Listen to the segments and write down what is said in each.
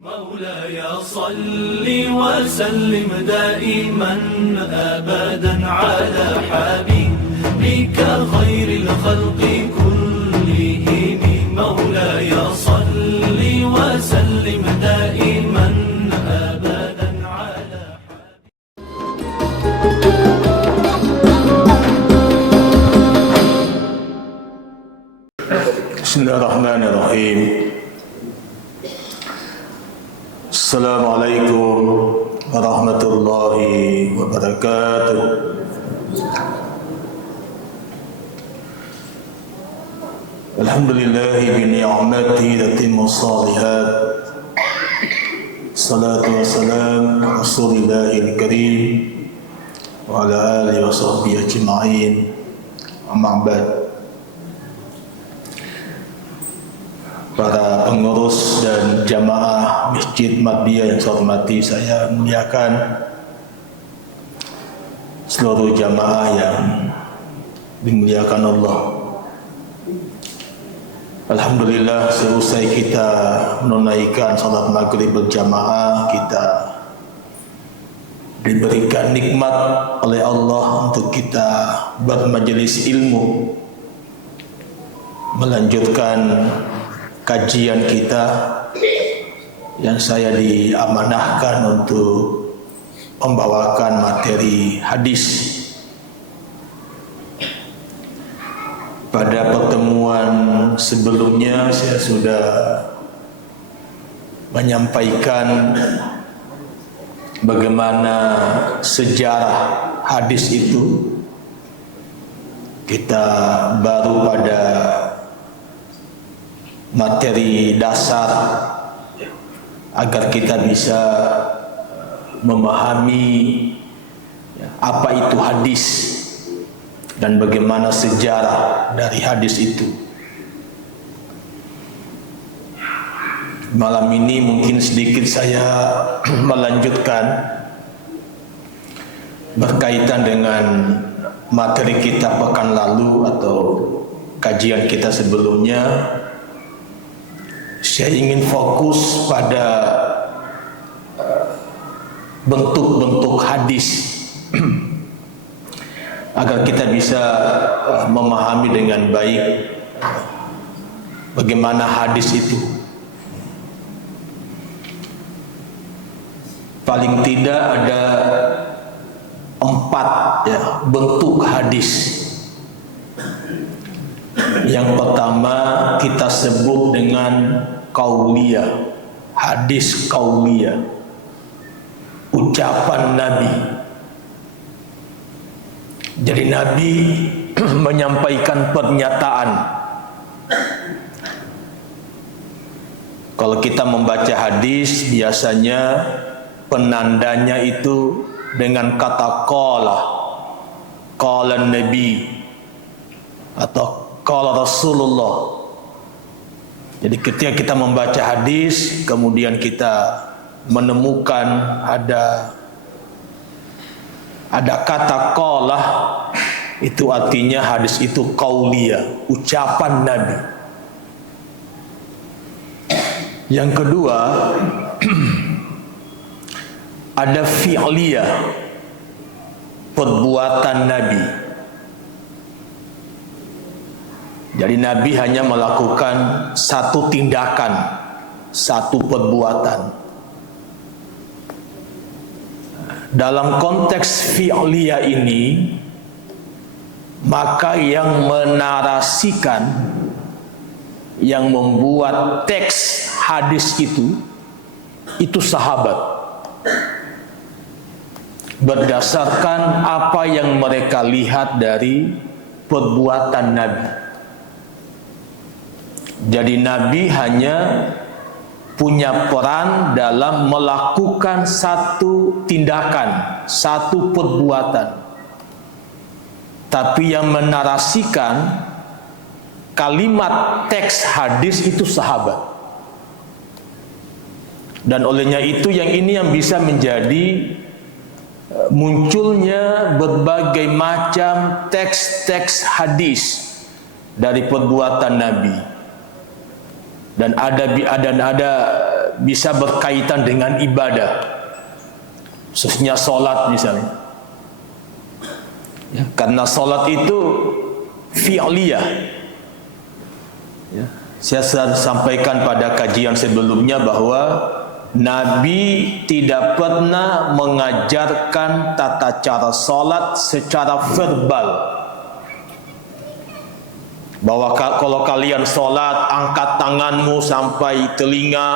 مولاي صل وسلم دائما أبدا على حبيبك خير الخلق كلهم مولاي صل وسلم دائما أبدا على بسم الله الرحمن الرحيم. Assalamualaikum warahmatullahi wabarakatuh. Alhamdulillahi bi ni'matihi tatimmu shalihat. Salatu wassalam ala Rasulillahil karim wa ala alihi wa sahbihi ajma'in. Amma ba'd. Para pengurus dan jamaah Masjid Madiyah yang saya hormati, saya muliakan seluruh jamaah yang dimuliakan Allah. Alhamdulillah, selesai kita menunaikan salat maghrib berjamaah, kita diberikan nikmat oleh Allah untuk kita bermajelis ilmu, melanjutkan kajian kita yang saya diamanahkan untuk membawakan materi hadis. Pada pertemuan sebelumnya saya sudah menyampaikan bagaimana sejarah hadis itu. Kita baru pada materi dasar agar kita bisa memahami apa itu hadis dan bagaimana sejarah dari hadis itu. Malam ini mungkin sedikit saya melanjutkan berkaitan dengan materi kita pekan lalu atau kajian kita sebelumnya. Saya ingin fokus pada bentuk-bentuk hadis agar kita bisa memahami dengan baik bagaimana hadis itu. Paling tidak ada 4 bentuk hadis. Yang pertama kita sebut dengan qauliyah, hadis qauliyah, ucapan Nabi. Jadi Nabi menyampaikan pernyataan. Kalau kita membaca hadis, biasanya penandanya itu dengan kata qala Nabi atau qala Rasulullah. Jadi ketika kita membaca hadis, kemudian kita menemukan ada kata qala, itu artinya hadis itu qauliyah, ucapan Nabi. Yang kedua, ada fi'liyah, perbuatan Nabi. Jadi Nabi hanya melakukan satu tindakan, satu perbuatan. Dalam konteks fi'liyah ini, maka yang menarasikan, yang membuat teks hadis itu sahabat. Berdasarkan apa yang mereka lihat dari perbuatan Nabi. Jadi Nabi hanya punya peran dalam melakukan satu tindakan, satu perbuatan. Tapi yang menarasikan kalimat teks hadis itu sahabat. Dan olehnya itu yang bisa menjadi munculnya berbagai macam teks-teks hadis dari perbuatan Nabi. Dan ada bisa berkaitan dengan ibadah, khususnya sholat misalnya. Ya, karena sholat itu fi'liyah. Ya, saya sudah sampaikan pada kajian sebelumnya bahwa Nabi tidak pernah mengajarkan tata cara sholat secara verbal. Bahwa kalau kalian sholat, angkat tanganmu sampai telinga.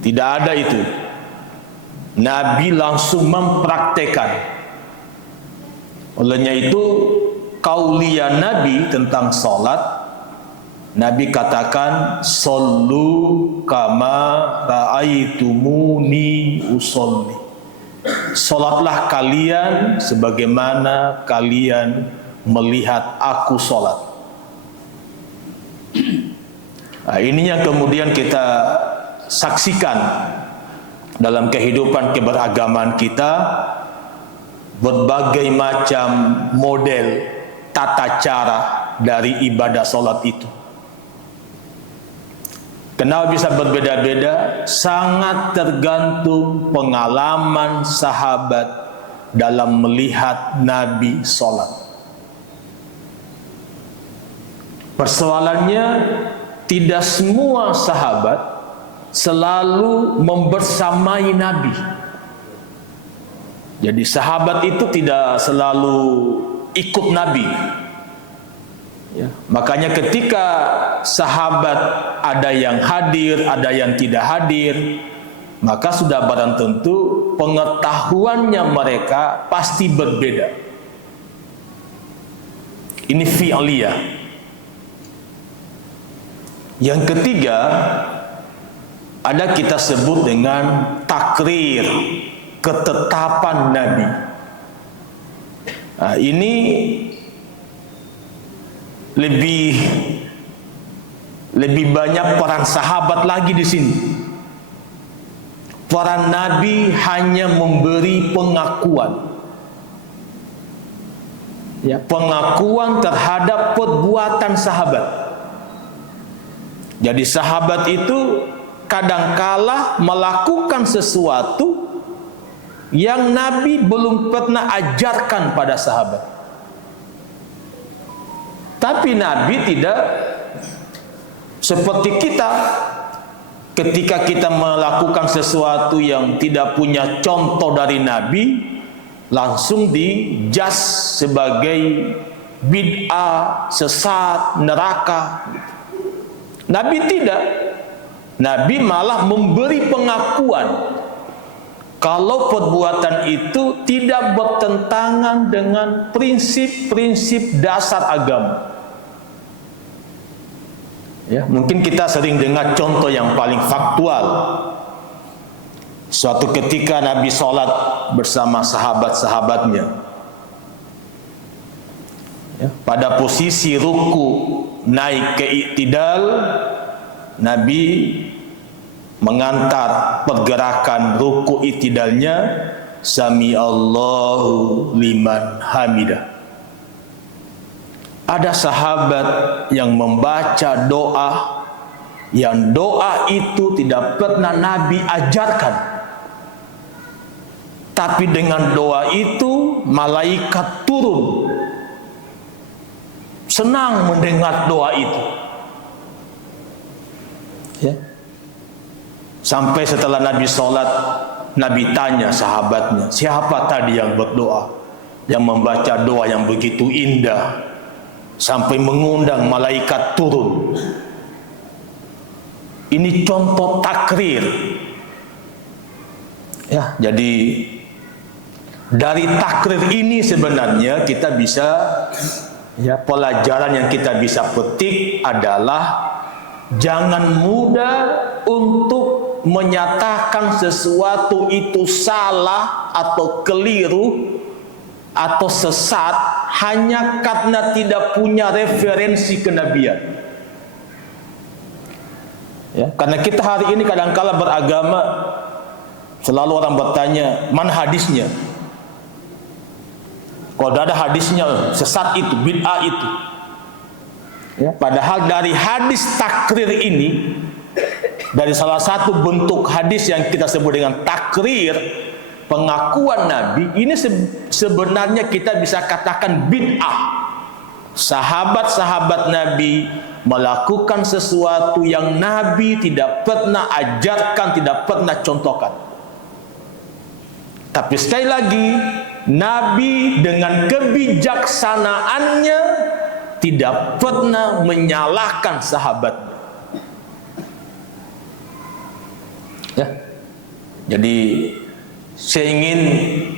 Tidak ada itu. Nabi langsung mempraktekkan. Olehnya itu, kauliah Nabi tentang sholat, Nabi katakan, "Shollu kama ra'aitumuni usolli." Sholatlah kalian sebagaimana kalian melihat aku sholat. Nah, ini yang kemudian kita saksikan dalam kehidupan keberagaman kita, berbagai macam model tata cara dari ibadah sholat itu. Kenapa bisa berbeda-beda? Sangat tergantung pengalaman sahabat dalam melihat Nabi sholat. Persoalannya, tidak semua sahabat selalu membersamai Nabi. Jadi sahabat itu tidak selalu ikut Nabi. Ya, makanya ketika sahabat ada yang hadir, ada yang tidak hadir, maka sudah barang tentu pengetahuannya mereka pasti berbeda. Ini fi'liyah. Yang ketiga, ada kita sebut dengan takrir, ketetapan Nabi. Nah, ini lebih banyak peran sahabat lagi di sini. Peran Nabi hanya memberi pengakuan. Ya, pengakuan terhadap perbuatan sahabat. Jadi sahabat itu kadangkala melakukan sesuatu yang Nabi belum pernah ajarkan pada sahabat. Tapi Nabi tidak seperti kita. Ketika kita melakukan sesuatu yang tidak punya contoh dari Nabi, langsung dijudge sebagai bid'ah, sesat, neraka. Nabi tidak. Nabi malah memberi pengakuan kalau perbuatan itu tidak bertentangan dengan prinsip-prinsip dasar agama. Ya, mungkin kita sering dengar contoh yang paling faktual. Suatu ketika Nabi sholat bersama sahabat-sahabatnya. Ya, pada posisi ruku naik ke iktidal, Nabi mengantar pergerakan ruku iktidalnya, Sami Allahu liman hamidah. Ada sahabat yang membaca doa, yang doa itu tidak pernah Nabi ajarkan, tapi dengan doa itu malaikat turun, senang mendengar doa itu. Ya. Sampai setelah Nabi sholat, Nabi tanya sahabatnya, siapa tadi yang berdoa, yang membaca doa yang begitu indah, sampai mengundang malaikat turun. Ini contoh takrir. Ya, jadi dari takrir ini sebenarnya kita bisa, ya, pelajaran yang kita bisa petik adalah jangan mudah untuk menyatakan sesuatu itu salah atau keliru atau sesat hanya karena tidak punya referensi kenabian. Ya, karena kita hari ini kadangkala beragama, selalu orang bertanya, mana hadisnya? Kalau ada hadisnya, sesat itu, bid'ah itu. Ya, padahal dari hadis takrir ini dari salah satu bentuk hadis yang kita sebut dengan takrir, pengakuan Nabi, ini sebenarnya kita bisa katakan bid'ah. Sahabat-sahabat Nabi melakukan sesuatu yang Nabi tidak pernah ajarkan, tidak pernah contohkan. Tapi sekali lagi, Nabi dengan kebijaksanaannya tidak pernah menyalahkan sahabatnya. Ya. Jadi saya ingin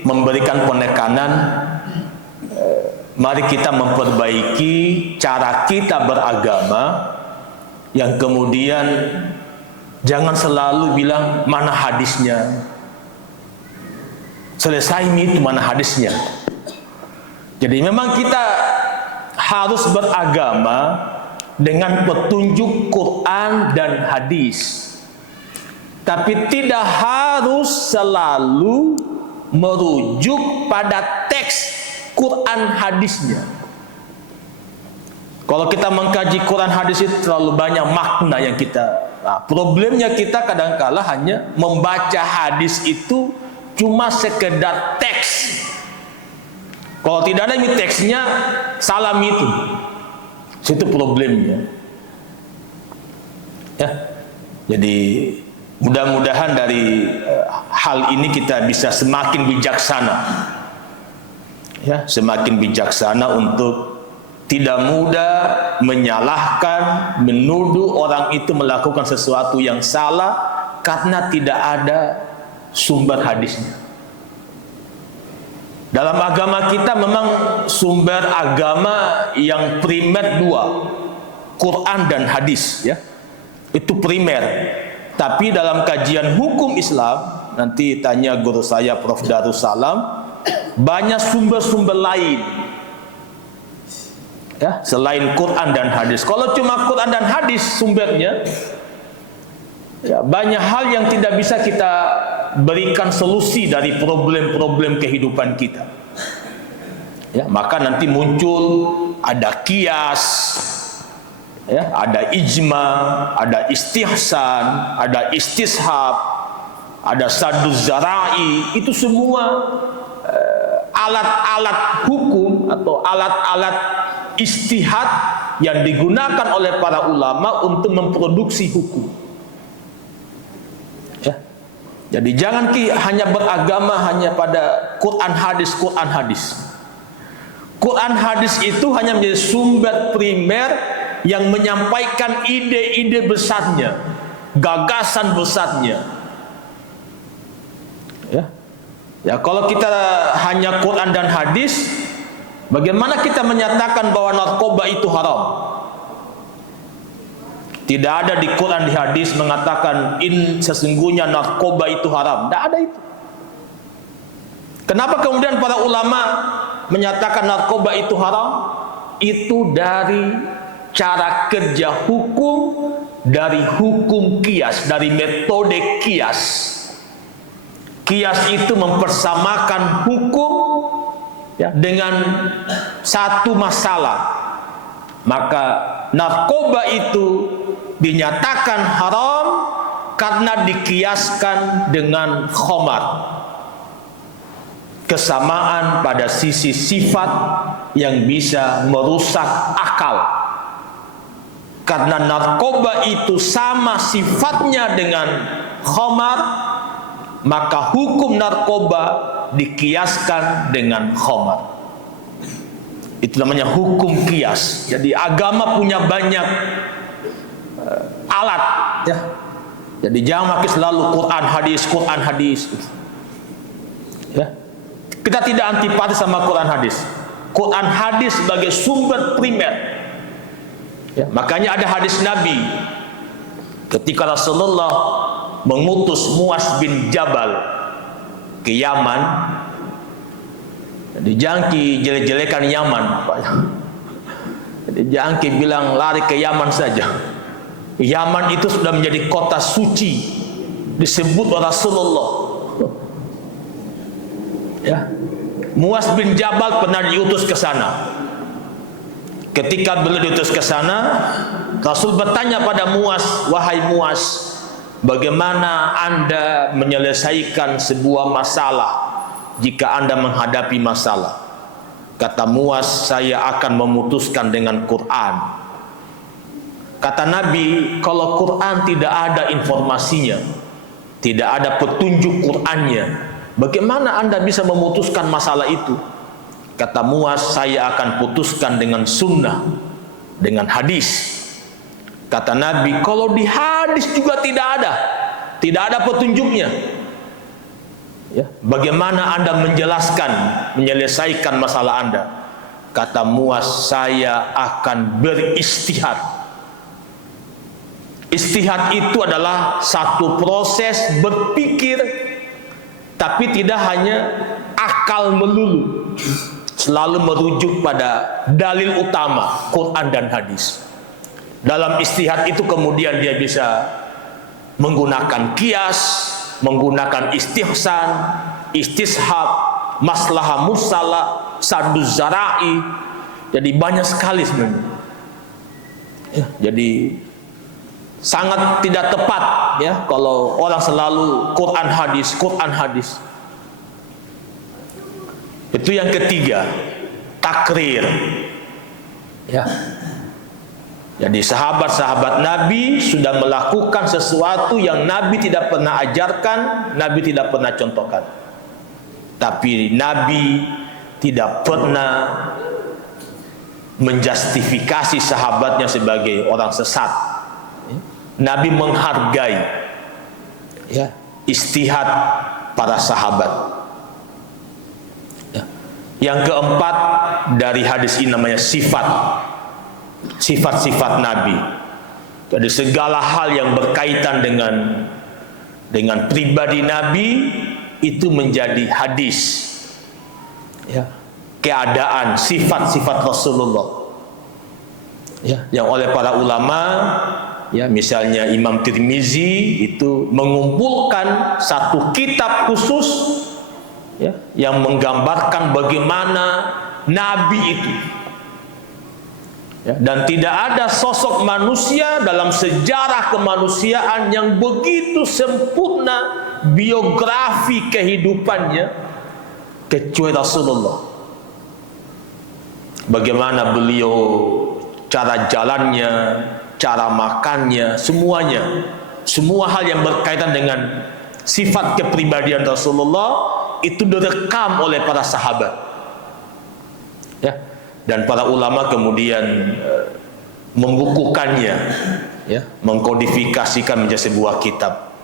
memberikan penekanan, mari kita memperbaiki cara kita beragama, yang kemudian jangan selalu bilang mana hadisnya. Selesai itu mana hadisnya. Jadi memang kita harus beragama dengan petunjuk Quran dan hadis. Tapi tidak harus selalu merujuk pada teks Quran hadisnya. Kalau kita mengkaji Quran hadis itu terlalu banyak makna yang problemnya kita kadangkala hanya membaca hadis itu cuma sekedar teks. Kalau tidak ada ini teksnya, salam itu. Itu problemnya. Ya. Jadi mudah-mudahan dari hal ini kita bisa semakin bijaksana. Ya, semakin bijaksana untuk tidak mudah menyalahkan, menuduh orang itu melakukan sesuatu yang salah karena tidak ada sumber hadisnya. Dalam agama kita memang sumber agama yang primer dua, Quran dan hadis, ya. Itu primer. Tapi dalam kajian hukum Islam, nanti tanya guru saya Prof. Darussalam, banyak sumber-sumber lain, ya, selain Quran dan hadis. Kalau cuma Quran dan hadis sumbernya, ya, banyak hal yang tidak bisa kita berikan solusi dari problem-problem kehidupan kita. Ya, maka nanti muncul ada kias, ya, ada ijma, ada istihsan, ada istishab, ada saduz zara'i. Itu semua alat-alat hukum atau alat-alat istihad yang digunakan oleh para ulama untuk memproduksi hukum. Ya. Jadi jangan hanya beragama hanya pada Quran hadis, Quran hadis. Quran hadis itu hanya menjadi sumber primer yang menyampaikan ide-ide besarnya, gagasan besarnya. Ya. Ya, kalau kita hanya Quran dan hadis, bagaimana kita menyatakan bahwa narkoba itu haram? Tidak ada di Quran di hadis mengatakan sesungguhnya narkoba itu haram. Tidak ada itu. Kenapa kemudian para ulama menyatakan narkoba itu haram? Itu dari cara kerja hukum, dari hukum kias, dari metode kias. Kias itu mempersamakan hukum, ya, dengan satu masalah. Maka narkoba itu dinyatakan haram karena dikiaskan dengan khamar. Kesamaan pada sisi sifat yang bisa merusak akal. Karena narkoba itu sama sifatnya dengan khamar, maka hukum narkoba dikiaskan dengan khamar. Itu namanya hukum kias. Jadi agama punya banyak alat, ya. Jadi jangan pakai selalu Quran hadis, Quran hadis. Ya. Kita tidak antipati sama Quran hadis. Quran hadis sebagai sumber primer. Ya, makanya ada hadis Nabi ketika Rasulullah mengutus Muaz bin Jabal ke Yaman. Jadi jangki jelek-jelekan Yaman. Jadi jangki bilang lari ke Yaman saja. Yaman itu sudah menjadi kota suci, disebut Rasulullah. Ya. Muaz bin Jabal pernah diutus ke sana. Ketika beliau diutus ke sana, Rasul bertanya pada Muaz, "Wahai Muaz, Bagaimana Anda menyelesaikan sebuah masalah jika Anda menghadapi masalah? Kata Muaz, saya akan memutuskan dengan Quran. Kata Nabi, kalau Quran tidak ada informasinya, tidak ada petunjuk Qurannya, bagaimana Anda bisa memutuskan masalah itu? Kata Muaz, saya akan putuskan dengan sunnah, dengan hadis. Kata Nabi, kalau di hadis juga tidak ada petunjuknya, ya, bagaimana Anda menyelesaikan masalah Anda? Kata Muaz, saya akan beristihad. Istihad itu adalah satu proses berpikir, tapi tidak hanya akal melulu, selalu merujuk pada dalil utama Quran dan hadis. Dalam istihad itu kemudian dia bisa menggunakan kias, menggunakan istihsan, istishab, maslahah mursala, saduz zara'i. Jadi banyak sekali sebenarnya. Ya, jadi sangat tidak tepat ya kalau orang selalu Quran hadis. Itu yang ketiga, takrir. Ya. Jadi sahabat-sahabat Nabi sudah melakukan sesuatu yang Nabi tidak pernah ajarkan, Nabi tidak pernah contohkan. Tapi Nabi tidak pernah menjustifikasi sahabatnya sebagai orang sesat. Nabi menghargai ya, istihad para sahabat. Ya. Yang keempat dari hadis ini namanya sifat-sifat Nabi. Jadi segala hal yang berkaitan dengan pribadi Nabi itu menjadi hadis. Ya. Keadaan, sifat-sifat Rasulullah. Ya, yang oleh para ulama, ya, misalnya Imam Tirmizi itu mengumpulkan satu kitab khusus ya, yang menggambarkan bagaimana Nabi itu. Ya, dan tidak ada sosok manusia dalam sejarah kemanusiaan yang begitu sempurna biografi kehidupannya kecuali Rasulullah. Bagaimana beliau, cara jalannya, cara makannya, semuanya, semua hal yang berkaitan dengan sifat kepribadian Rasulullah itu direkam oleh para sahabat. Ya. Dan para ulama kemudian membukukannya, ya, mengkodifikasikan menjadi sebuah kitab.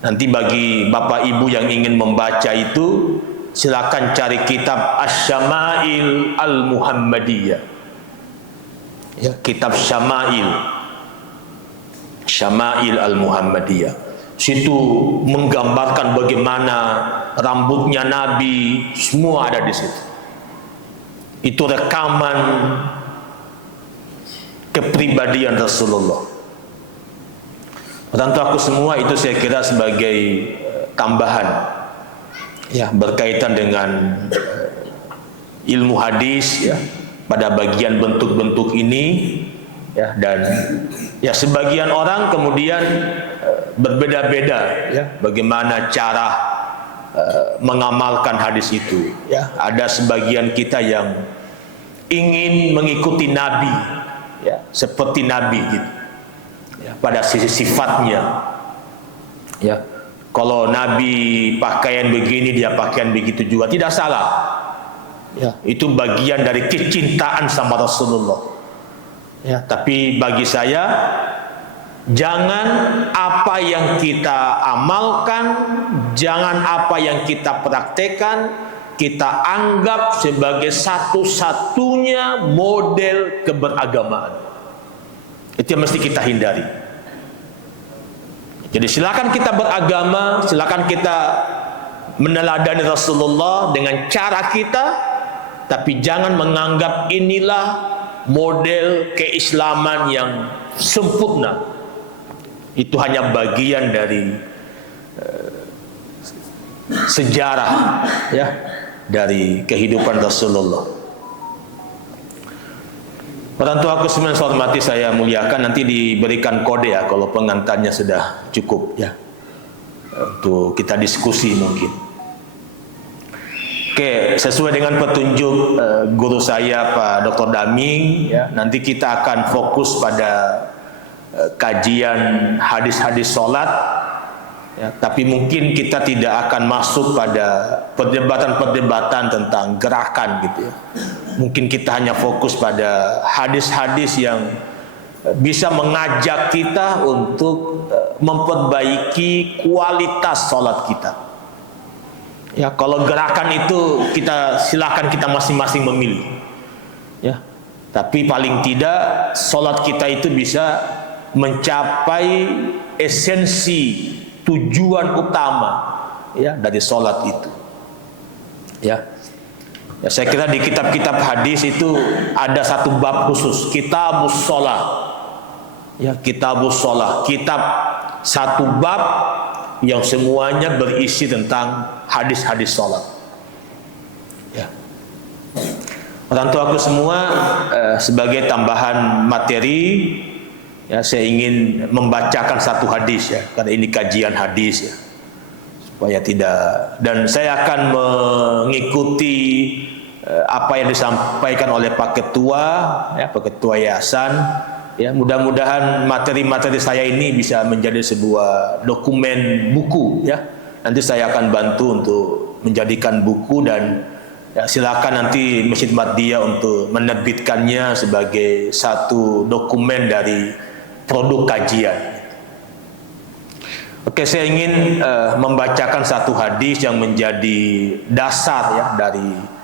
Nanti bagi bapak ibu yang ingin membaca itu, silakan cari kitab Asy-Syama'il Al-Muhammadiyah. Ya, kitab Syama'il Al-Muhammadiyah. Situ menggambarkan bagaimana rambutnya Nabi, semua ada di situ. Itu rekaman kepribadian Rasulullah. Tentu aku semua itu saya kira sebagai tambahan ya, berkaitan dengan ilmu hadis ya, pada bagian bentuk-bentuk ini ya, dan ya sebagian orang kemudian berbeda-beda ya bagaimana cara mengamalkan hadis itu ya. Ada sebagian kita yang ingin mengikuti Nabi ya, seperti Nabi gitu ya, pada sisi sifatnya ya. Kalau Nabi pakaian begini, dia pakaian begitu juga, tidak salah ya. Itu bagian dari kecintaan sama Rasulullah ya. Tapi bagi saya, jangan apa yang kita amalkan, jangan apa yang kita praktekkan, kita anggap sebagai satu-satunya model keberagamaan. Itu yang mesti kita hindari. Jadi silakan kita beragama, silakan kita meneladani Rasulullah dengan cara kita, tapi jangan menganggap inilah model keislaman yang sempurna. Itu hanya bagian dari sejarah ya, dari kehidupan Rasulullah. Orang tua aku semua yang saya hormati, saya muliakan, nanti diberikan kode ya kalau pengantarnya sudah cukup ya, untuk kita diskusi mungkin. Oke, sesuai dengan petunjuk guru saya Pak Dr. Daming ya, nanti kita akan fokus pada kajian hadis-hadis sholat ya, tapi mungkin kita tidak akan masuk pada perdebatan-perdebatan tentang gerakan gitu ya. Mungkin kita hanya fokus pada hadis-hadis yang bisa mengajak kita untuk memperbaiki kualitas sholat kita. Ya, kalau gerakan itu silakan kita masing-masing memilih. Ya, tapi paling tidak sholat kita itu bisa mencapai esensi tujuan utama ya dari sholat itu. Ya. Ya, saya kira di kitab-kitab hadis itu ada satu bab khusus, kitabus sholat. Ya, kitabus sholat, kitab satu bab yang semuanya berisi tentang hadis-hadis sholat. Ya. Orang tua aku semua, sebagai tambahan materi, ya, saya ingin membacakan satu hadis ya, karena ini kajian hadis ya, supaya tidak, dan saya akan mengikuti apa yang disampaikan oleh Pak Ketua ya, Pak Ketua Yayasan ya. Mudah-mudahan materi-materi saya ini bisa menjadi sebuah dokumen buku ya. Nanti saya akan bantu untuk menjadikan buku, dan ya, silakan nanti Masjid Madiyah untuk menerbitkannya sebagai satu dokumen dari produk kajian. Oke, saya ingin membacakan satu hadis yang menjadi dasar ya dari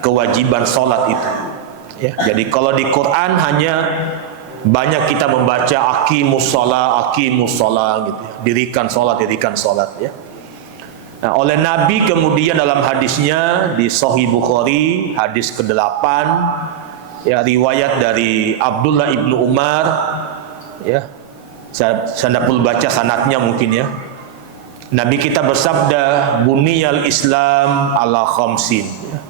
kewajiban sholat itu. Ya, jadi kalau di Quran hanya banyak kita membaca aqimus sholat gitu ya, dirikan sholat ya. Nah, oleh Nabi kemudian dalam hadisnya di Sahih Bukhari hadis ke-8 ya, riwayat dari Abdullah ibnu Umar ya, saya tidak perlu baca sanadnya mungkin ya. Nabi kita bersabda, buniyal Islam ala khamsin ya.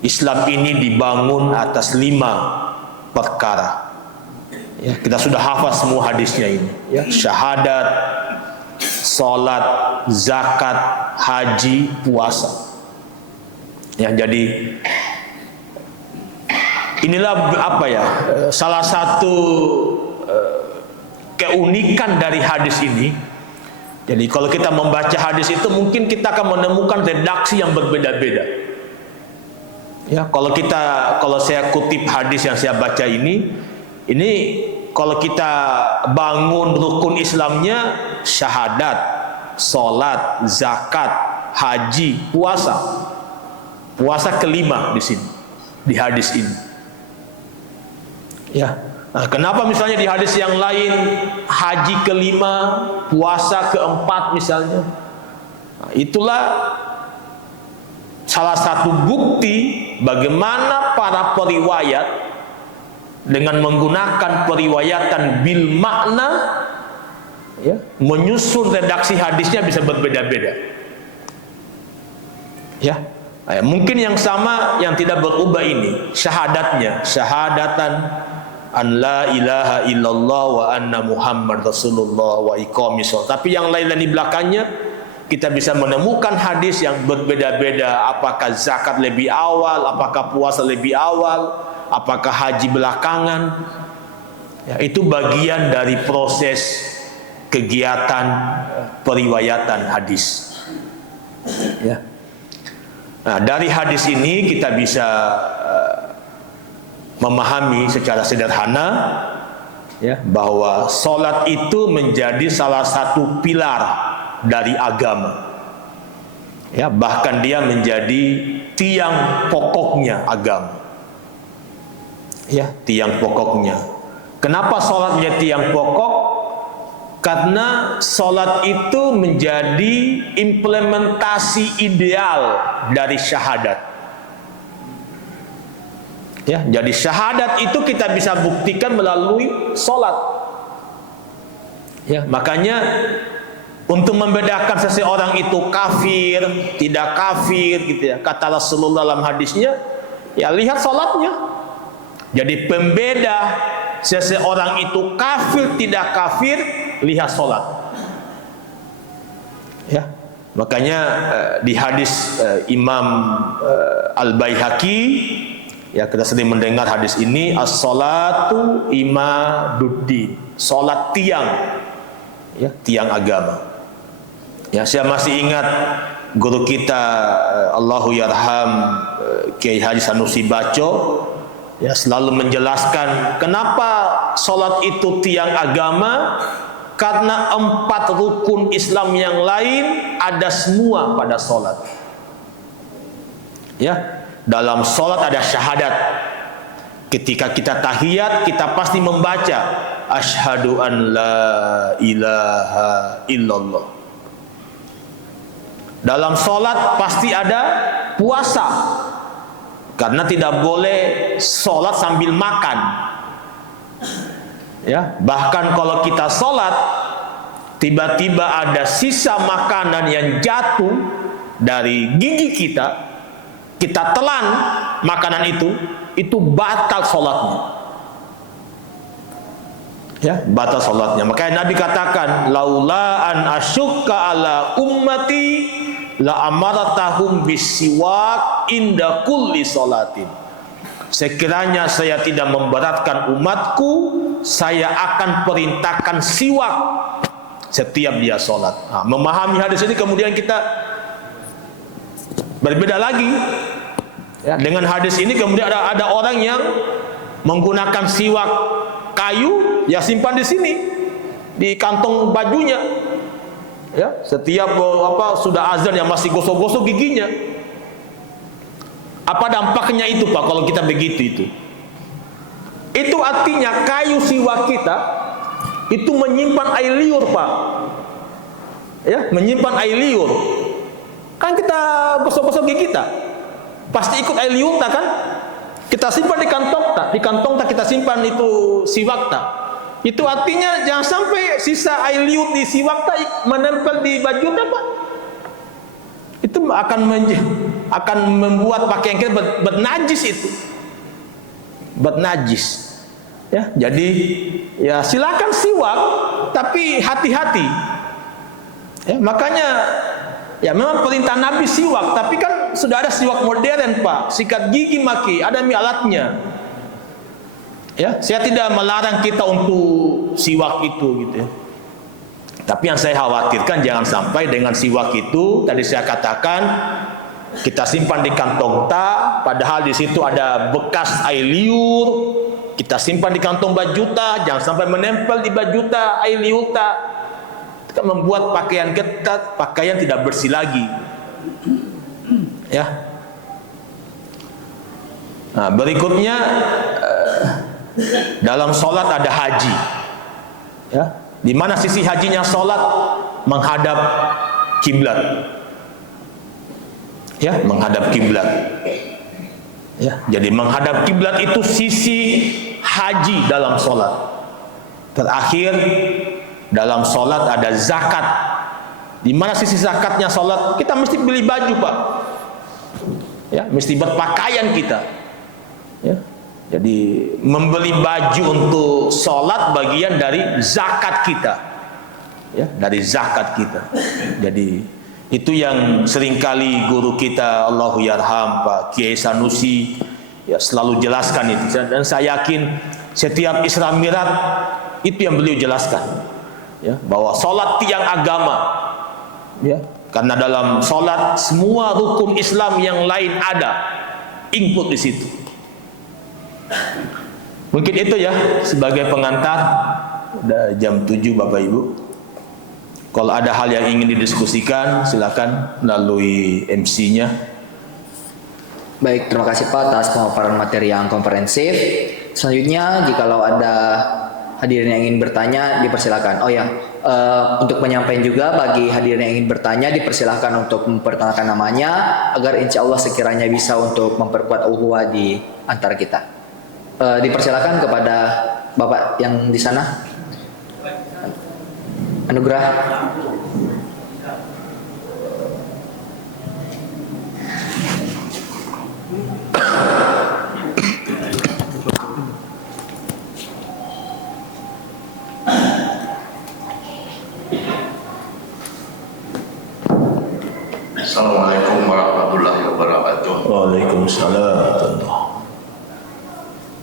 Islam ini dibangun atas 5 perkara ya, kita sudah hafal semua hadisnya ini ya. Syahadat, salat, zakat, haji, puasa ya. Jadi inilah apa ya, salah satu keunikan dari hadis ini. Jadi kalau kita membaca hadis itu mungkin kita akan menemukan redaksi yang berbeda-beda. Ya, kalau saya kutip hadis yang saya baca ini kalau kita bangun rukun Islamnya syahadat, salat, zakat, haji, puasa. Puasa kelima di sini, di hadis ini. Ya. Nah, kenapa misalnya di hadis yang lain haji kelima, puasa keempat misalnya? Nah, itulah salah satu bukti bagaimana para periwayat dengan menggunakan periwayatan bil makna ya, menyusun redaksi hadisnya bisa berbeda-beda. Ya. Nah, mungkin yang sama yang tidak berubah ini syahadatnya, syahadatan an la ilaha illallah wa anna Muhammad Rasulullah wa iqamis shalah. Tapi yang lain di belakangnya kita bisa menemukan hadis yang berbeda-beda, apakah zakat lebih awal, apakah puasa lebih awal, apakah haji belakangan. Ya, itu bagian dari proses kegiatan periwayatan hadis. Ya. Nah, dari hadis ini kita bisa memahami secara sederhana ya, bahwa sholat itu menjadi salah satu pilar dari agama ya, bahkan dia menjadi tiang pokoknya agama ya, tiang pokoknya. Kenapa sholat menjadi tiang pokok? Karena sholat itu menjadi implementasi ideal dari syahadat ya. Jadi syahadat itu kita bisa buktikan melalui sholat ya. Makanya untuk membedakan seseorang itu kafir, tidak kafir gitu ya, kata Rasulullah dalam hadisnya, ya lihat sholatnya. Jadi pembeda seseorang itu kafir tidak kafir, lihat sholat. Ya, makanya di hadis Imam Al-Baihaqi, ya kita sering mendengar hadis ini, as-salatu imaduddin, sholat tiang, ya tiang agama. Ya, saya masih ingat guru kita Allahu yarham Kiai Haji Sanusi Baco, ya selalu menjelaskan kenapa sholat itu tiang agama, karena 4 rukun Islam yang lain ada semua pada sholat. Ya, dalam sholat ada syahadat. Ketika kita tahiyat, kita pasti membaca asyhadu an la ilaha illallah. Dalam sholat pasti ada puasa, karena tidak boleh sholat sambil makan. Ya, bahkan kalau kita sholat tiba-tiba ada sisa makanan yang jatuh dari gigi kita, kita telan makanan itu batal sholatnya. Ya, batal sholatnya. Makanya Nabi katakan, laula an asyukka ala ummati la amaratahum bisiwak inda kulli sholatin. Sekiranya saya tidak memberatkan umatku, saya akan perintahkan siwak setiap dia sholat. Nah, memahami hadis ini kemudian kita berbeda lagi. Ya, dengan hadis ini kemudian ada orang yang menggunakan siwak kayu, ya simpan di sini di kantong bajunya. Ya, setiap sudah azan yang masih gosok-gosok giginya. Apa dampaknya itu Pak kalau kita begitu itu? Itu artinya kayu siwak kita itu menyimpan air liur Pak. Ya, menyimpan air liur. Kan kita gosok-gosok gigi kita, pasti ikut air liur tak kan? Kita simpan di kantong tak kita simpan itu siwak tak. Itu artinya jangan sampai sisa air liur di siwak tak menempel di baju tak Pak. Itu akan membuat pakaian kita bernajis itu. Bernajis. Ya, jadi ya silakan siwak tapi hati-hati. Ya, makanya ya memang perintah Nabi siwak, tapi kan sudah ada siwak modern Pak, sikat gigi maki, ada alatnya. Ya, saya tidak melarang kita untuk siwak itu gitu ya. Tapi yang saya khawatirkan jangan sampai dengan siwak itu tadi saya katakan kita simpan di kantong ta, padahal di situ ada bekas air liur. Kita simpan di kantong baju ta, jangan sampai menempel di baju ta air liur ta. Itu membuat pakaian ketat, pakaian tidak bersih lagi. Ya. Nah, berikutnya dalam sholat ada haji. Ya. Di mana sisi hajinya sholat? Menghadap kiblat. Ya, menghadap kiblat. Ya, jadi menghadap kiblat itu sisi haji dalam sholat. Terakhir dalam sholat ada zakat. Di mana sisi zakatnya sholat? Kita mesti beli baju Pak. Ya, mesti berpakaian kita. Ya. Jadi membeli baju untuk sholat bagian dari zakat kita, ya, dari zakat kita. Jadi itu yang seringkali guru kita Allahu yarham Pak Kiai Sanusi ya selalu jelaskan itu. Dan saya yakin setiap Isra Mi'raj itu yang beliau jelaskan, ya, bahwa sholat tiang agama, ya, karena dalam sholat semua rukun Islam yang lain ada input di situ. Mungkin itu ya sebagai pengantar. Udah jam 7 Bapak Ibu. Kalau ada hal yang ingin didiskusikan silakan melalui MC-nya. Baik, terima kasih Pak atas pemaparan materi yang komprehensif. Selanjutnya jikalau ada hadirin yang ingin bertanya dipersilakan. Oh ya, untuk menyampaikan juga bagi hadirin yang ingin bertanya dipersilakan untuk memperkenalkan namanya agar insya Allah sekiranya bisa untuk memperkuat ukhuwah di antara kita. Dipersilakan kepada Bapak yang di sana. Anugerah. Assalamualaikum warahmatullahi wabarakatuh. Waalaikumsalam.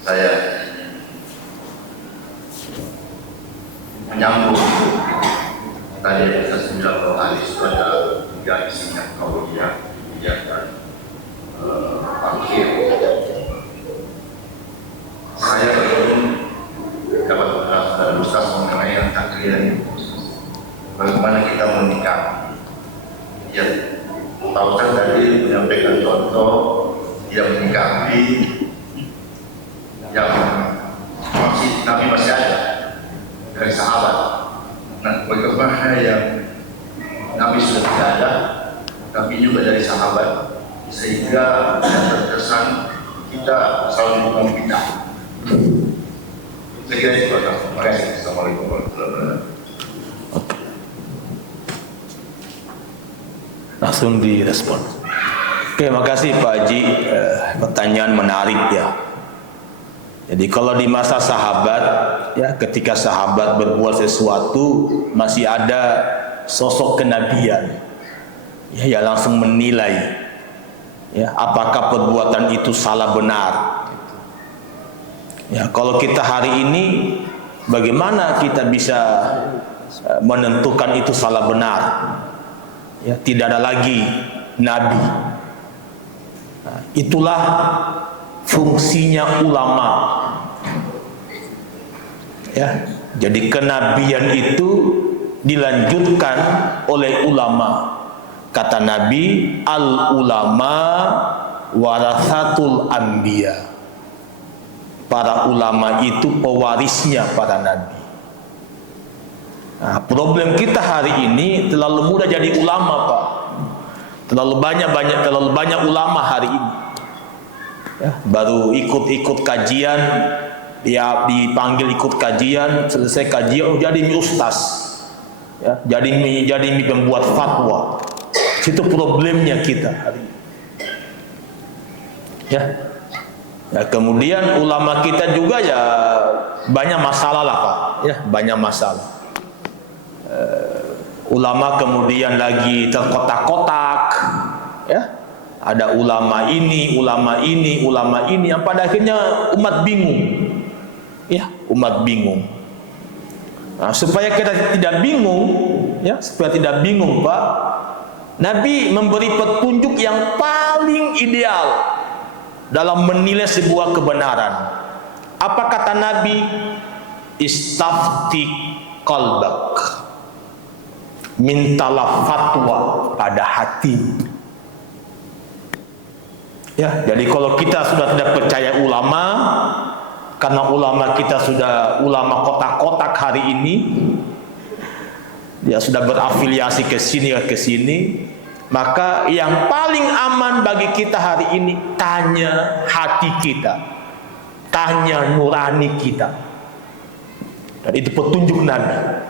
Saya menyambung tadi Ustaz bilang bahwa hadis itu ada 3 isinya, kauliyah, dan akhir. Saya belum dapat mendengar dari Ustaz mengenai yang takliran, bagaimana kita menikah. Ya, Pak Ustaz tadi menyampaikan contoh yang menikahi yang Nabi masih ada dari sahabat. Nah, bagaimana yang Nabi sudah tidak ada, tapi juga dari sahabat, sehingga yang terkesan kita selalu dukung kita. Saya kira itu saja. Terima kasih. Assalamualaikum warahmatullahi wabarakatuh. Langsung direspon. Oke, makasih Pak Haji. Pertanyaan menarik ya. Jadi kalau di masa sahabat, ya ketika sahabat berbuat sesuatu masih ada sosok kenabian, ya langsung menilai, ya apakah perbuatan itu salah benar. Ya kalau kita hari ini, bagaimana kita bisa menentukan itu salah benar? Ya, tidak ada lagi nabi. Nah, itulah fungsinya ulama. Ya, jadi kenabian itu dilanjutkan oleh ulama. Kata Nabi, al ulama warathatul anbiya. Para ulama itu pewarisnya para nabi. Nah, problem kita hari ini terlalu mudah jadi ulama, Pak. Terlalu banyak ulama hari ini. Ya, baru ikut kajian, dia dipanggil ikut kajian, selesai kajian jadi ustaz. Ya, jadi pembuat fatwa. Itu problemnya kita hari ini. Ya. Ya, kemudian ulama kita juga ya banyak masalah lah, Pak. Ya, banyak masalah. Ulama kemudian lagi terkotak-kotak, ya ada ulama ini, yang pada akhirnya umat bingung, ya umat bingung. Nah, supaya kita tidak bingung, ya supaya tidak bingung Pak, Nabi memberi petunjuk yang paling ideal dalam menilai sebuah kebenaran. Apa kata Nabi? Istafti qalbak. Mintalah fatwa pada hati. Ya, jadi kalau kita sudah tidak percaya ulama, karena ulama kita sudah ulama kotak-kotak hari ini, ya sudah berafiliasi ke sini, maka yang paling aman bagi kita hari ini tanya hati kita, tanya nurani kita. Dan itu petunjuk Nabi.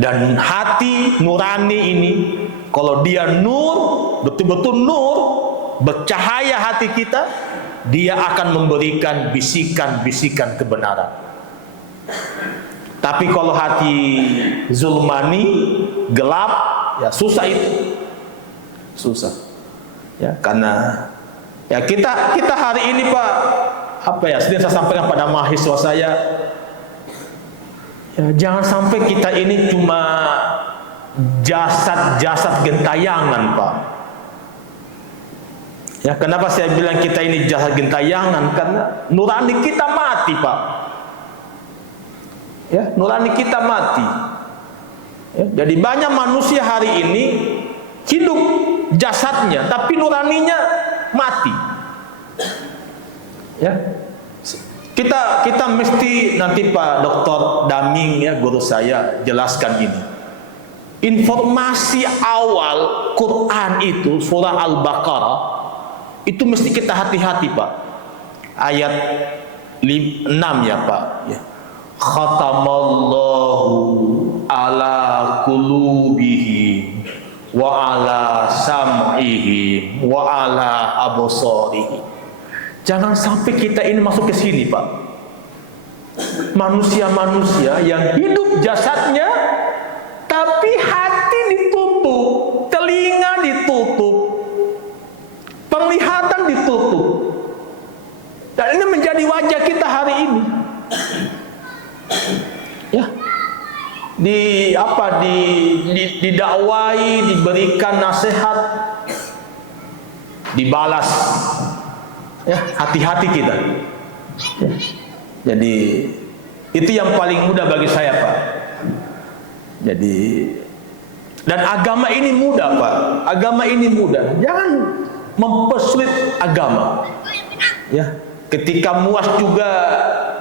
Dan hati nurani ini, kalau dia nur, betul-betul nur, bercahaya hati kita, dia akan memberikan bisikan-bisikan kebenaran. Tapi kalau hati zulmani, gelap, ya susah itu. Susah. Ya, karena ya kita hari ini Pak, apa ya, sering saya sampaikan pada mahasiswa saya, ya, jangan sampai kita ini cuma jasad gentayangan, Pak. Ya, kenapa saya bilang kita ini jasad gentayangan? Karena nurani kita mati, Pak. Ya, nurani kita mati. Ya, jadi banyak manusia hari ini hidup jasadnya, tapi nuraninya mati. Ya. Kita mesti nanti Pak Dr. Daming, ya guru saya, jelaskan ini. Informasi awal Quran itu surah Al-Baqarah itu mesti kita hati-hati Pak. Ayat 6 ya Pak. Ya. Khatamallahu ala qulubihim wa ala sam'ihim wa ala absarihim. Jangan sampai kita ini masuk ke sini, Pak. Manusia-manusia yang hidup jasadnya, tapi hati ditutup, telinga ditutup, didakwai, diberikan nasihat, dibalas. Ya, hati-hati kita. Ya. Jadi itu yang paling mudah bagi saya, Pak. Jadi, dan agama ini mudah, Pak. Agama ini mudah. Jangan mempersulit agama. Ya, ketika Muaz juga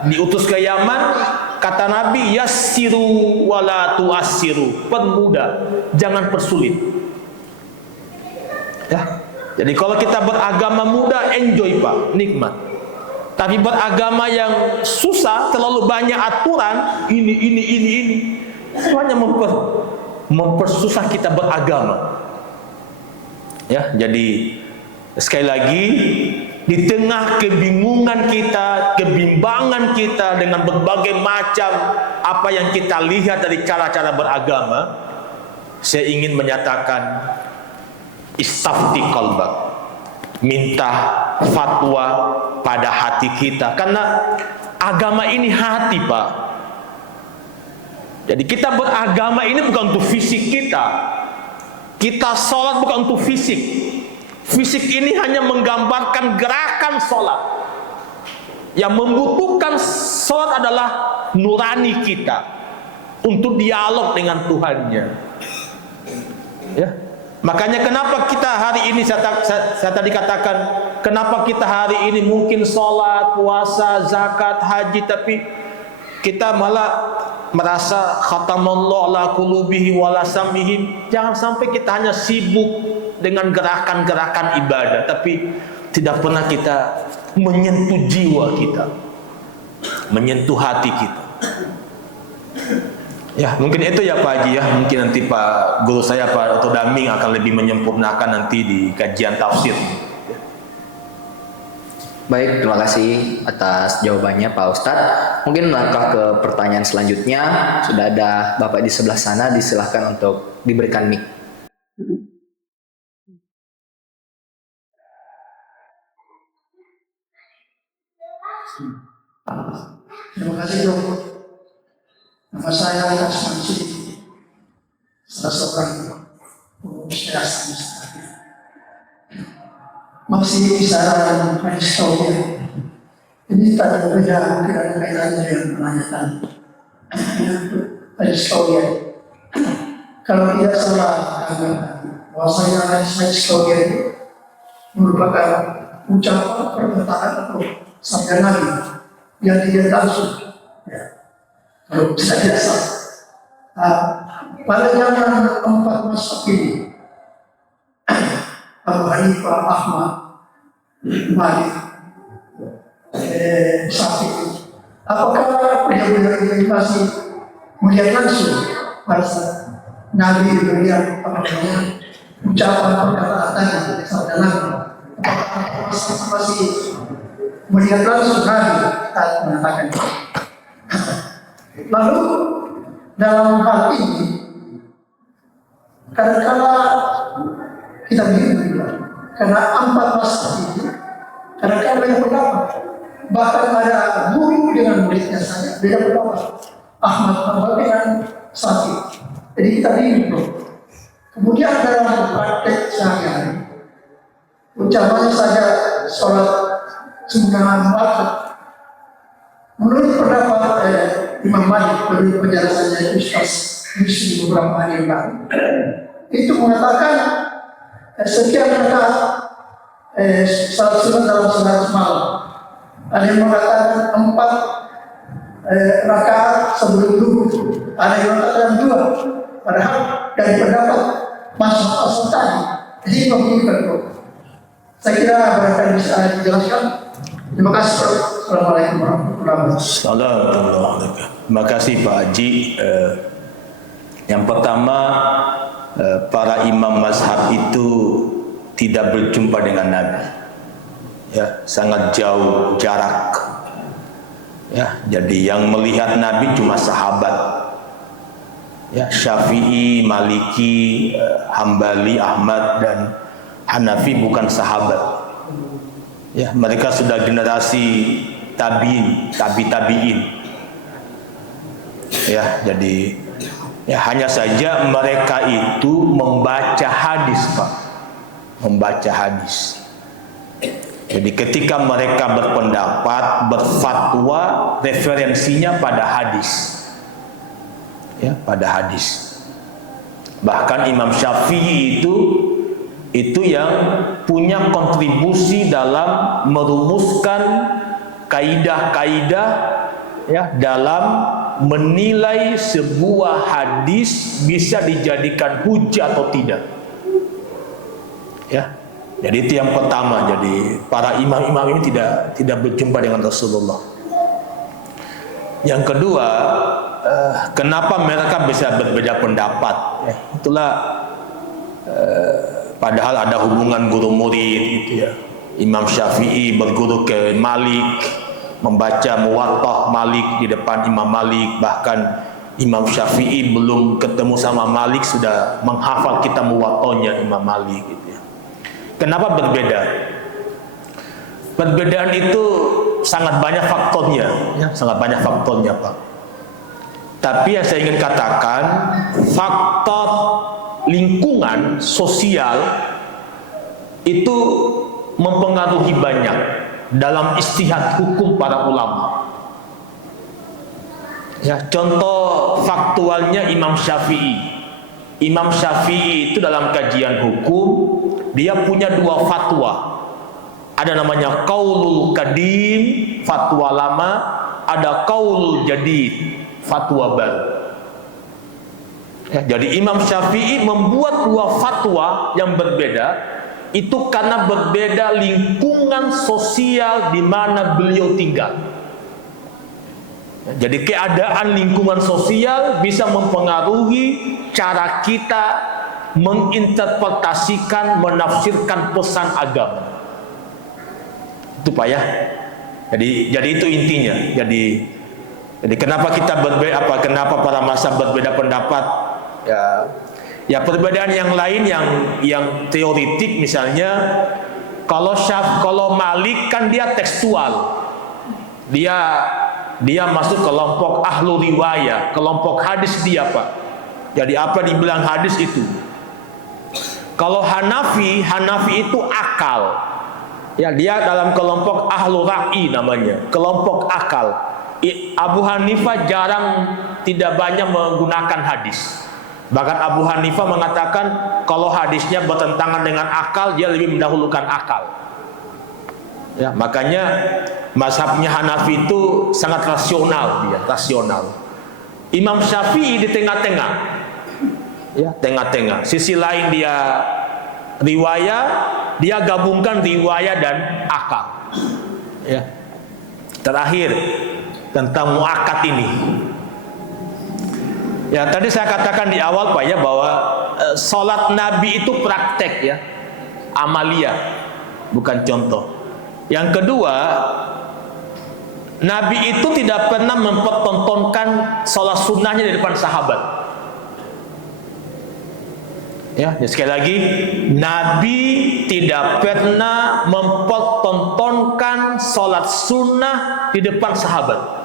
diutus ke Yaman, kata Nabi, yassiru wala tuassiru, permudah, jangan persulit. Ya. Jadi kalau kita beragama mudah, enjoy, Pak, nikmat. Tapi beragama yang susah, terlalu banyak aturan, ini, semuanya mempersusah kita beragama. Ya, jadi sekali lagi, di tengah kebingungan kita, kebimbangan kita dengan berbagai macam apa yang kita lihat dari cara-cara beragama, saya ingin menyatakan istafti qalbak, minta fatwa pada hati kita, karena agama ini hati, Pak. Jadi kita beragama ini bukan untuk fisik kita. Kita sholat bukan untuk fisik. Fisik ini hanya menggambarkan gerakan sholat. Yang membutuhkan sholat adalah nurani kita untuk dialog dengan Tuhannya. Ya. Makanya kenapa kita hari ini, saya tadi katakan, kenapa kita hari ini mungkin sholat, puasa, zakat, haji, tapi kita malah merasa khatamallahu ala qulubihi wala samihim. Jangan sampai kita hanya sibuk dengan gerakan-gerakan ibadah, tapi tidak pernah kita menyentuh jiwa kita, menyentuh hati kita. Ya, mungkin itu ya Pak Haji ya. Mungkin nanti Pak Guru saya Pak Dr. Daming akan lebih menyempurnakan nanti di kajian tafsir. Baik, terima kasih atas jawabannya Pak Ustadz. Mungkin melangkah ke pertanyaan selanjutnya. Sudah ada Bapak di sebelah sana, disilahkan untuk diberikan mic. Terima kasih dok. Nama saya Kasmansi, salah seorang pengurus yayasan Mustaqim. Masih saran hadis tauhid. Ini tak berbeda kaitannya yang menanyakan hadis tauhid. Kalau tidak salah bahwasanya hadis tauhid merupakan ucapan perkataan atau sabda Nabi yang tidak langsung. Kalau bisa biasa, pada zaman 4 mazhab ini, Abu Hanifah, Ahmad, Malik, Syafi'i, apakah benar-benar ini masih melihat langsung pada saat Nabi berikan ucapan perkataan sabda Nabi? Apakah masih melihat langsung Nabi saat mengatakan? Lalu dalam hal ini kadang-kadang kita bingung juga, karena 4 mazhab ini kadang-kadang banyak pendapat, bahkan ada guru dengan muridnya saja beda pendapat, Ahmad Hanbal dengan Syafi'i. Jadi kita bingung. Kemudian dalam praktek sehari-hari, ucapannya saja sholat sunnahan wajib. Menurut pendapat Imam Malik, menurut penjelasannya Ustaz Yusri beberapa hari yang lalu, itu mengatakan setiap rakaat salat sunat dalam salat malam. Ada yang mengatakan 4 rakaat sebelum zuhur, ada yang mengatakan 2. Padahal dari pendapat masuk asal tadi, jadi memberikan kok. Saya kira barangkali bisa dijelaskan. Terima kasih. Assalamualaikum warahmatullahi wabarakatuh. Terima kasih Pak Haji. Yang pertama, para imam mazhab itu tidak berjumpa dengan Nabi. Ya, sangat jauh jarak. Ya, jadi yang melihat Nabi cuma sahabat. Ya, Syafi'i, Maliki, Hambali, Ahmad dan Hanafi bukan sahabat. Ya, mereka sudah generasi tabi'in. Ya, jadi Ya, hanya saja mereka itu membaca hadis, Pak. Membaca hadis. Jadi ketika mereka berpendapat, berfatwa, referensinya pada hadis. Ya, pada hadis. Bahkan Imam Syafi'i itu yang punya kontribusi dalam merumuskan kaidah-kaidah ya dalam menilai sebuah hadis bisa dijadikan hujjah atau tidak. Ya. Jadi itu yang pertama. Jadi para imam-imam ini tidak berjumpa dengan Rasulullah. Yang kedua, kenapa mereka bisa berbeda pendapat? Ya, itulah padahal ada hubungan guru murid gitu ya. Imam Syafi'i berguru ke Malik, membaca Muwattah Malik di depan Imam Malik, bahkan Imam Syafi'i belum ketemu sama Malik sudah menghafal kitab Muwattahnya Imam Malik gitu ya. Kenapa berbeda? Perbedaan itu sangat banyak faktornya, ya, sangat banyak faktornya, Pak. Tapi yang saya ingin katakan, faktor lingkungan sosial itu mempengaruhi banyak dalam ijtihad hukum para ulama. Ya, contoh faktualnya Imam Syafi'i. Imam Syafi'i itu dalam kajian hukum dia punya dua fatwa. Ada namanya qaulul qadim, fatwa lama, ada qaulul jadid, fatwa baru. Ya, jadi Imam Syafi'i membuat dua fatwa yang berbeda itu karena berbeda lingkungan sosial di mana beliau tinggal. Ya, jadi keadaan lingkungan sosial bisa mempengaruhi cara kita menginterpretasikan, menafsirkan pesan agama. Itu Pak ya. Jadi itu intinya. Jadi kenapa kita berbeda, kenapa para mazhab berbeda pendapat? Ya perbedaan yang lain yang teoritik misalnya, kalau Malik kan dia tekstual. Dia masuk kelompok ahlu riwayah, kelompok hadis dia, Pak. Jadi apa dibilang hadis itu. Kalau Hanafi itu akal. Ya, dia dalam kelompok ahlu ra'i namanya, kelompok akal. Abu Hanifah tidak banyak menggunakan hadis. Bahkan Abu Hanifah mengatakan kalau hadisnya bertentangan dengan akal, dia lebih mendahulukan akal. Ya, makanya mazhabnya Hanafi itu sangat rasional, dia rasional. Imam Syafi'i di tengah-tengah. Ya, tengah-tengah. Sisi lain dia riwayah, dia gabungkan riwayah dan akal. Ya. Terakhir tentang muakkad ini. Ya, tadi saya katakan di awal Pak ya bahwa salat Nabi itu praktek ya, amalia, bukan contoh. Yang kedua, Nabi itu tidak pernah mempertontonkan salat sunnahnya di depan sahabat. Ya, sekali lagi, Nabi tidak pernah mempertontonkan salat sunnah di depan sahabat.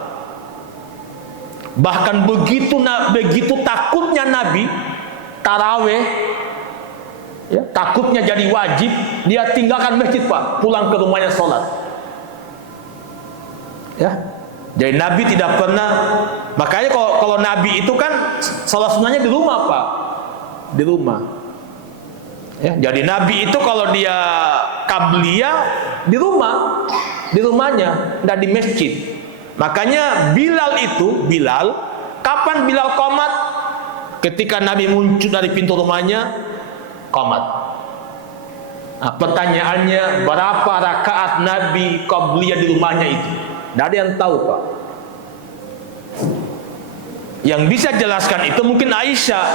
Bahkan begitu takutnya Nabi taraweh, ya, takutnya jadi wajib, dia tinggalkan masjid Pak, pulang ke rumahnya sholat. Ya, jadi Nabi tidak pernah. Makanya kalau Nabi itu kan sholat sunnahnya di rumah Pak, di rumah. Ya, jadi Nabi itu kalau dia qabliyah di rumahnya, tidak di masjid. Makanya Bilal, kapan Bilal qomat? Ketika Nabi muncul dari pintu rumahnya, qomat. Nah, pertanyaannya, berapa rakaat Nabi qabliyah di rumahnya itu? Tidak ada yang tahu Pak. Yang bisa jelaskan itu mungkin Aisyah,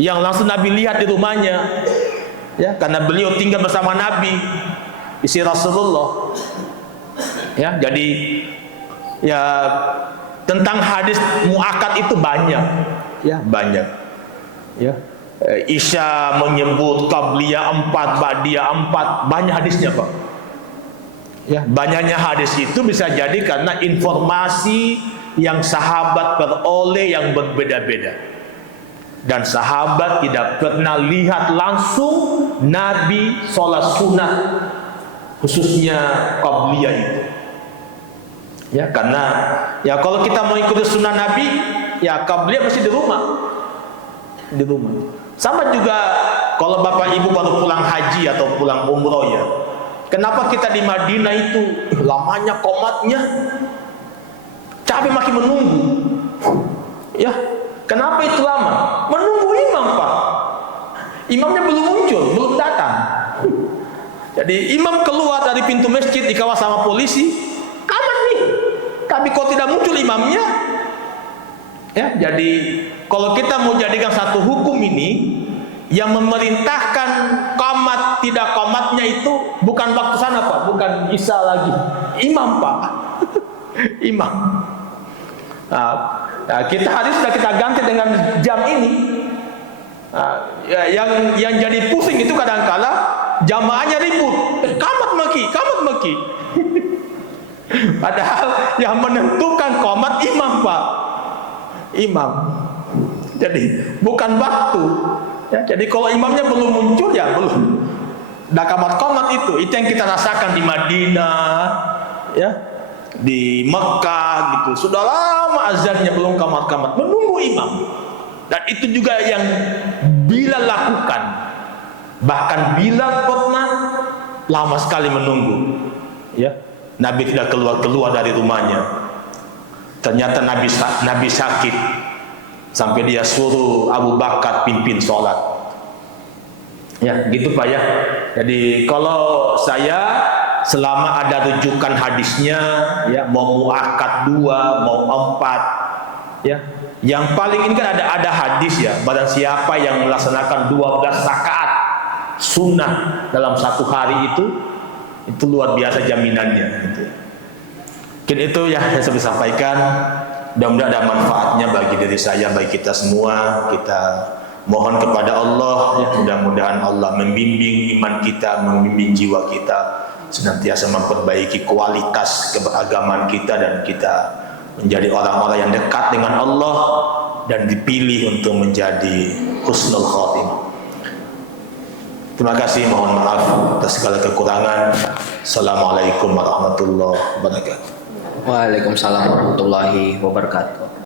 yang langsung Nabi lihat di rumahnya, ya, karena beliau tinggal bersama Nabi, istri Rasulullah. Ya, jadi ya tentang hadis muakkad itu banyak, ya banyak. Ya, Isya menyebut qabliyah 4, ba'diyah 4, banyak hadisnya Pak. Ya, banyaknya hadis itu bisa jadi karena informasi yang sahabat peroleh yang berbeda-beda. Dan sahabat tidak pernah lihat langsung Nabi sholat sunat, khususnya qabliyah itu. Ya, karena ya kalau kita mau ikuti sunnah Nabi, ya qabliyah mesti di rumah. Di rumah. Sama juga kalau bapak ibu baru pulang haji atau pulang umroh ya. Kenapa kita di Madinah itu lamanya qomatnya, capek makin menunggu. Ya, kenapa itu lama? Menunggu imam, Pak. Imamnya belum muncul, belum datang. Jadi imam keluar dari pintu masjid dikawal sama polisi, aman nih. Tapi kok tidak muncul imamnya? Ya, jadi kalau kita mau jadikan satu hukum ini, yang memerintahkan qomat tidak qomatnya itu bukan waktu sana, Pak, bukan isya lagi, imam, Pak. Imam. Nah, kita hari sudah kita ganti dengan jam ini. Yang jadi pusing itu kadang-kala jamaahnya ribut, qamat maki. Padahal yang menentukan qomat imam, Pak. Imam. Jadi bukan waktu. Ya, jadi kalau imamnya belum muncul ya belum. Dah qomat itu yang kita rasakan di Madinah, ya, di Mekah gitu. Sudah lama azannya belum qomat, menunggu imam. Dan itu juga yang Bilal lakukan. Bahkan Bilal pernah lama sekali menunggu. Ya, Nabi tidak keluar dari rumahnya. Ternyata Nabi sakit sampai dia suruh Abu Bakar pimpin sholat. Ya, gitu Pak ya. Jadi kalau saya selama ada rujukan hadisnya, ya, mau muakkad 2, mau 4, ya. Yang paling ini kan ada hadis ya, barang siapa yang melaksanakan 12 rakaat sunnah dalam satu hari itu luar biasa jaminannya gitu. Mungkin itu ya yang saya bisa sampaikan. Mudah-mudahan ada manfaatnya bagi diri saya, bagi kita semua. Kita mohon kepada Allah, ya, mudah-mudahan Allah membimbing iman kita, membimbing jiwa kita, senantiasa memperbaiki kualitas keberagaman kita, dan kita menjadi orang-orang yang dekat dengan Allah dan dipilih untuk menjadi husnul khotimah. Terima kasih, mohon maaf atas segala kekurangan. Assalamualaikum warahmatullahi wabarakatuh. Waalaikumsalam warahmatullahi wabarakatuh.